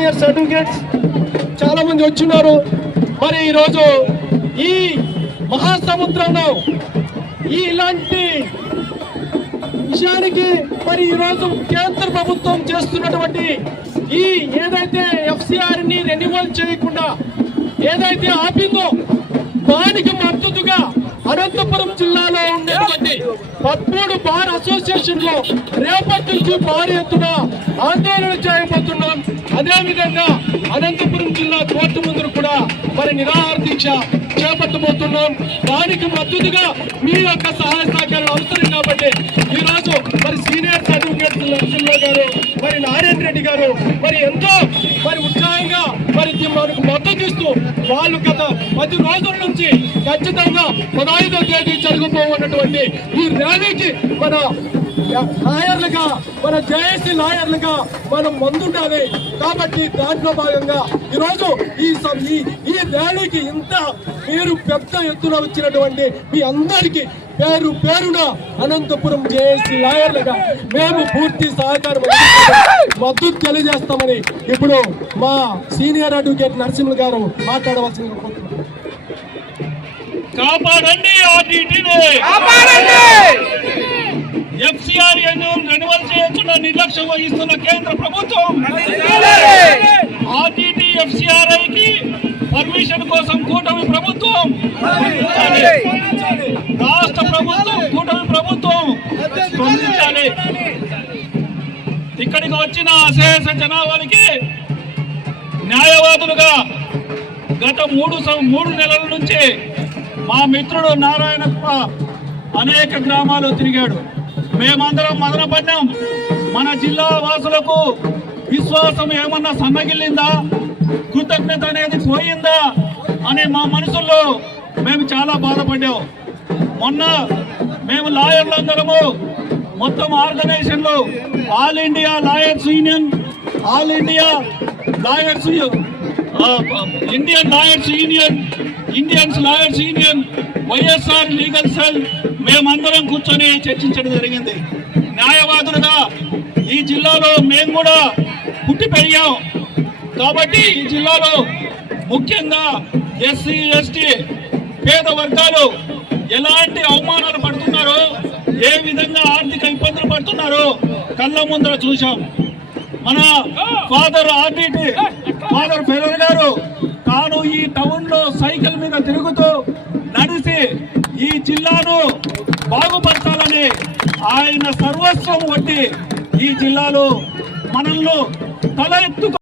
Senior certificates చాలా మంది వచ్చినారు. మరి ఈరోజు ఈ మహాసముద్రంలో ఇలాంటి విషయానికి మరి ఈరోజు కేంద్ర ప్రభుత్వం చేస్తున్నటువంటి ఈ ఏదైతే ఎఫ్సిఆర్ ని రెన్యువల్ చేయకుండా ఏదైతే ఆపిందో దానికి మద్దతుగా అనంతపురం జిల్లాలో ఉండేటువంటి 13 బార్ అసోసియేషన్ లో రేపటి నుంచి భారీ ఎత్తున ఆందోళన చేయబోతున్నాం. అదేవిధంగా అనంతపురం జిల్లా కోర్టు ముందు కూడా మరి నిరాహార దీక్ష చేపట్టబోతున్నాం. దానికి మద్దతుగా మీ యొక్క సహాయ సహకారాలు అవసరం కాబట్టి ఈ రోజు మరి సీనియర్ సర్టిఫికేట్ నరసింహరావు గారు మరి నారాయణ రెడ్డి గారు మరి ఎంతో మరి ఉత్సాహంగా మరి మనకు మద్దతు ఇస్తూ వాళ్ళు గత 10 రోజుల నుంచి ఖచ్చితంగా 15వ తేదీ జరగబోతున్నటువంటి ఈ ర్యాలీకి మన లాయర్లుగా మన జేఏసీ లాయర్లుగా మనం ముందుండాలి. కాబట్టి దాంట్లో భాగంగా ఈరోజు ఈ ర్యాలీకి ఇంత మీరు పెద్ద ఎత్తున వచ్చినటువంటి మీ అందరికీ పేరు పేరున అనంతపురం జేఏసీ లాయర్లుగా మేము పూర్తి సహకారం మద్దతు తెలియజేస్తామని ఇప్పుడు మా సీనియర్ అడ్వకేట్ నరసింహ గారు మాట్లాడవలసింది. కాపాడండి ఆర్టీటీని, ఎఫ్సిఆర్ రెన్యువల్ చేయకుండా నిర్లక్ష్యం వహిస్తున్న కేంద్ర ప్రభుత్వం, ఆర్టీటీ ఎఫ్సిఆర్ఐకి పర్మిషన్ కోసం కూటమి ప్రభుత్వం, రాష్ట్ర ప్రభుత్వం కూటమి ప్రభుత్వం స్పందించాలి. ఇక్కడికి వచ్చిన అశేష జనాభానికి న్యాయవాదులుగా గత 3 నెలల నుంచి మా మిత్రుడు నారాయణప్ప అనేక గ్రామాలు తిరిగాడు. మేమందరం మదనపడ్డాం. మన జిల్లా వాసులకు విశ్వాసం ఏమన్నా సన్నగిల్లిందా, కృతజ్ఞత అనేది పోయిందా అనే మా మనసుల్లో మేము చాలా బాధపడ్డాం. మొన్న మేము లాయర్లందరము మొత్తం ఆర్గనైజేషన్లు all India lawyers union, all India lawyers, Indian lawyers union, Indians lawyers union, YSR legal cell మేమందరం కూర్చొని చర్చించడం జరిగింది. న్యాయవాదులుగా ఈ జిల్లాలో మేము కూడా పుట్టి పెరిగాం కాబట్టి ఈ జిల్లాలో ముఖ్యంగా ఎస్సీ ఎస్టీ పేద వర్గాలు ఎలాంటి అవమానాలు పడుతున్నారో, ఏ విధంగా ఆర్థిక ఇబ్బందులు పడుతున్నారో కళ్ళ ముందర చూశాం. మన ఫాదర్ ఆర్టీటీ ఫాదర్ ఫెరర్ గారు తాను ఈ టౌన్ లో సైకిల్ మీద తిరుగుతూ నడిచి ఈ జిల్లాను బాగుపరచాలని ఆయన సర్వస్వం వడ్డి ఈ జిల్లాలో మనల్ని తల ఎత్తు